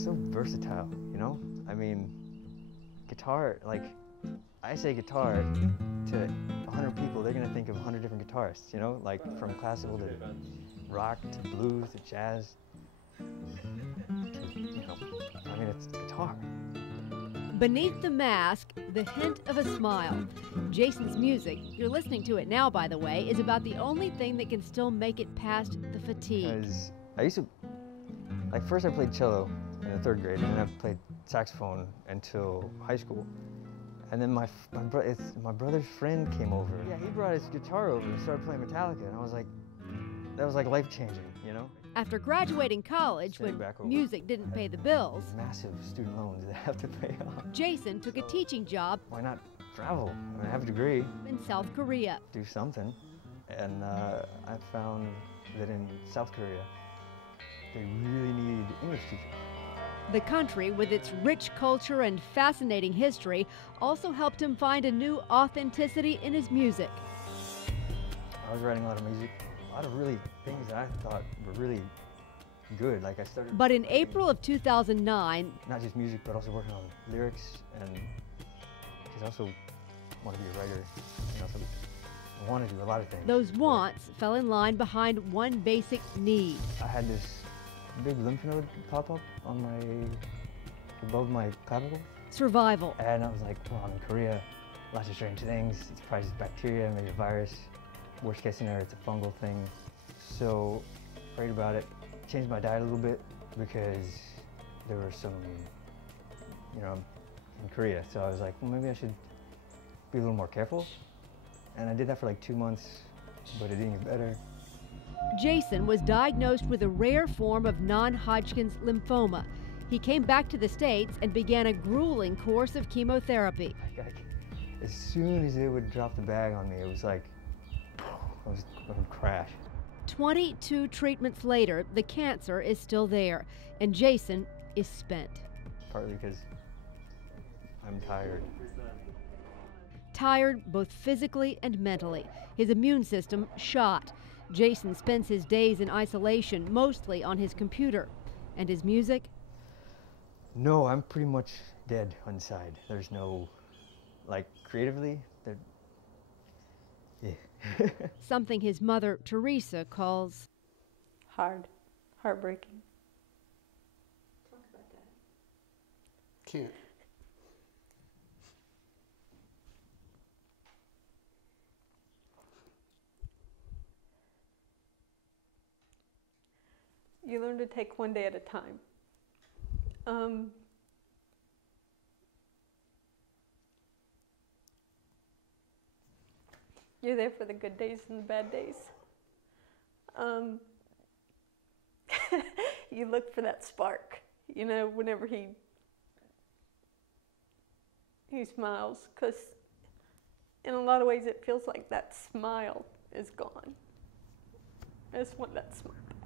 It's so versatile, you know? I mean, guitar, like, I say guitar to 100 people, they're gonna think of 100 different guitarists, you know? Like, from classical to rock to blues to jazz to, you know, I mean, it's guitar. Beneath the mask, the hint of a smile. Jhaysson's music, you're listening to it now, by the way, is about the only thing that can still make it past the fatigue. Because I used to, like, first I played cello in the 3rd grade, and then I played saxophone until high school. And then my brother's friend came over. Yeah, he brought his guitar over and started playing Metallica, and I was like, that was like life-changing, you know? After graduating college, when music didn't pay the bills, massive student loans that I have to pay off, Jhayssonn took a teaching job. Why not travel? I mean, I have a degree. In South Korea. Do something. And I found that in South Korea, they really need English teachers. The country, with its rich culture and fascinating history, also helped him find a new authenticity in his music. I was writing a lot of music, a lot of really things that I thought were really good. Like I started. But in April of 2009, not just music, but also working on lyrics, and because I also want to be a writer, you know, so I want to do a lot of things. Those wants fell in line behind one basic need. I had this big lymph node pop up on above my clavicle. Survival. And I was like, well, I'm in Korea, lots of strange things. It's probably just bacteria, maybe a virus. Worst case scenario, it's a fungal thing. So, prayed about it. Changed my diet a little bit because there were some, you know, in Korea. So I was like, well, maybe I should be a little more careful. And I did that for like 2 months, but it didn't get better. Jhayssonn was diagnosed with a rare form of non-Hodgkin's lymphoma. He came back to the States and began a grueling course of chemotherapy. As soon as they would drop the bag on me, it was like, I would crash. 22 treatments later, the cancer is still there, and Jhayssonn is spent. Partly because I'm tired. Tired both physically and mentally. His immune system shot. Jhayssonn spends his days in isolation, mostly on his computer. And his music? No, I'm pretty much dead inside. There's no, like, creatively, yeah. Something his mother, Teresa, calls hard, heartbreaking. Talk about that. Can't. You learn to take one day at a time. You're there for the good days and the bad days. You look for that spark, you know, whenever he smiles, because in a lot of ways it feels like that smile is gone. I just want that smile back.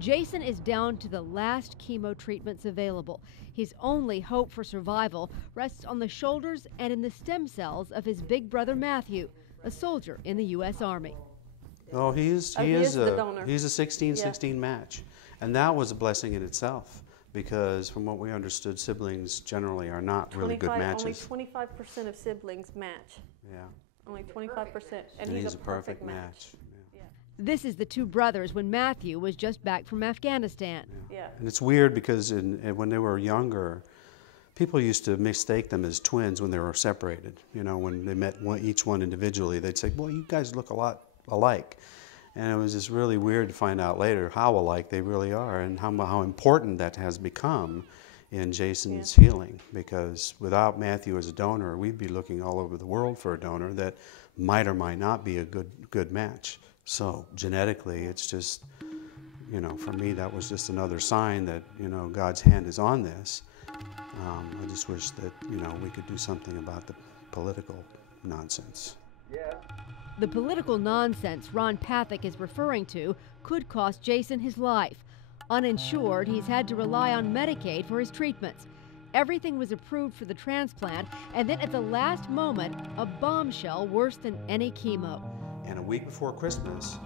Jhayssonn is down to the last chemo treatments available. His only hope for survival rests on the shoulders and in the stem cells of his big brother Matthew, a soldier in the U.S. Army. Oh, he is the donor. He's a 16-16 match. And that was a blessing in itself, because from what we understood, siblings generally are not really good matches. Only 25% of siblings match. Yeah. Only 25%. And he's a perfect match. This is the two brothers when Matthew was just back from Afghanistan. Yeah. And it's weird because when they were younger, people used to mistake them as twins when they were separated. You know, when they met each one individually, they'd say, well, you guys look a lot alike. And it was just really weird to find out later how alike they really are, and how important that has become in Jhaysson's healing. Because without Matthew as a donor, we'd be looking all over the world for a donor that might or might not be a good match. So genetically, it's just, you know, for me, that was just another sign that, you know, God's hand is on this. I just wish that, you know, we could do something about the political nonsense. Yeah. The political nonsense Ron Pathek is referring to could cost Jhayssonn his life. Uninsured, he's had to rely on Medicaid for his treatments. Everything was approved for the transplant, and then at the last moment, a bombshell worse than any chemo. And a week before Christmas,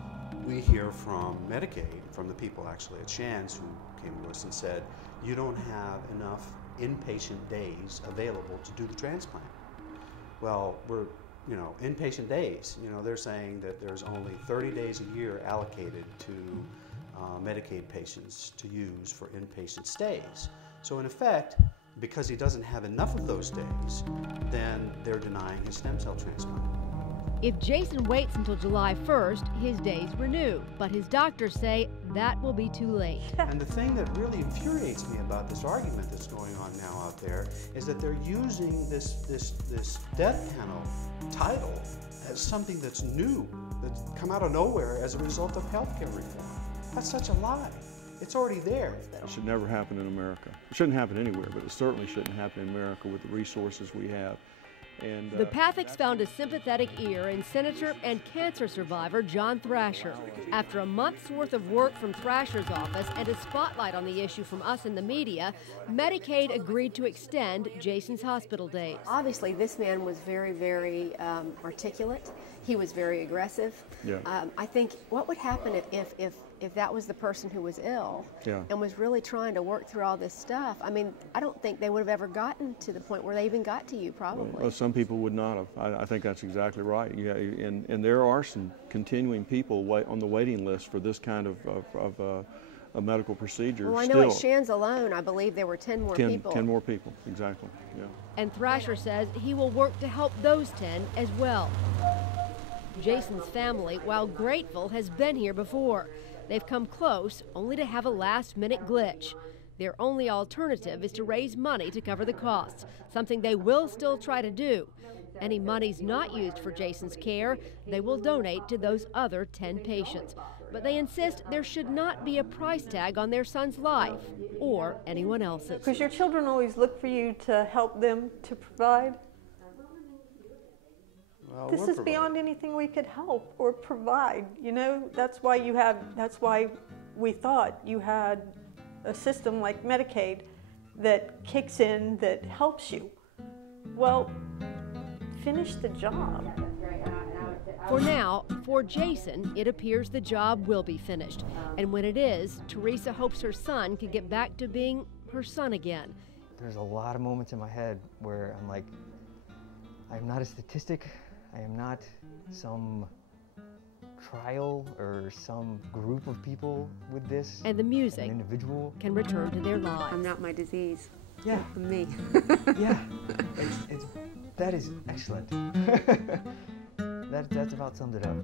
we hear from Medicaid, from the people actually at Shands who came to us and said, you don't have enough inpatient days available to do the transplant. Well, we're, inpatient days, they're saying that there's only 30 days a year allocated to Medicaid patients to use for inpatient stays. So in effect, because he doesn't have enough of those days, then they're denying his stem cell transplant. If Jhayssonn waits until July 1st, his days renew, but his doctors say that will be too late. And the thing that really infuriates me about this argument that's going on now out there is that they're using this death panel title as something that's new, that's come out of nowhere as a result of healthcare reform. That's such a lie. It's already there. It should never happen in America. It shouldn't happen anywhere, but it certainly shouldn't happen in America with the resources we have. And, the Patheks found a sympathetic ear in Senator and cancer survivor John Thrasher. After a month's worth of work from Thrasher's office and a spotlight on the issue from us in the media, Medicaid agreed to extend Jhayssonn's hospital days. Obviously, this man was very, very articulate. He was very aggressive. Yeah. I think what would happen if that was the person who was ill and was really trying to work through all this stuff? I mean, I don't think they would have ever gotten to the point where they even got to you, probably. Well, some people would not have. I think that's exactly right. Yeah, and there are some continuing people on the waiting list for this kind of a medical procedure. Well, I know at Shands alone, I believe there were 10 more people. 10 more people, exactly, yeah. And Thrasher says he will work to help those 10 as well. Jhayssonn's family, while grateful, has been here before. They've come close, only to have a last-minute glitch. Their only alternative is to raise money to cover the costs, something they will still try to do. Any monies not used for Jhayssonn's care, they will donate to those other 10 patients. But they insist there should not be a price tag on their son's life, or anyone else's. Because your children always look for you to help them, to provide. Well, This is beyond anything we could help or provide. That's why we thought you had a system like Medicaid that kicks in, that helps you. Well, finish the job. For now, for Jhayssonn, it appears the job will be finished. And when it is, Teresa hopes her son can get back to being her son again. There's a lot of moments in my head where I'm like, I'm not a statistic. I am not some trial or some group of people with this. And the music an individual can return to their lives. I'm not my disease. Yeah. I'm me. Yeah. That is excellent. That's about summed it up.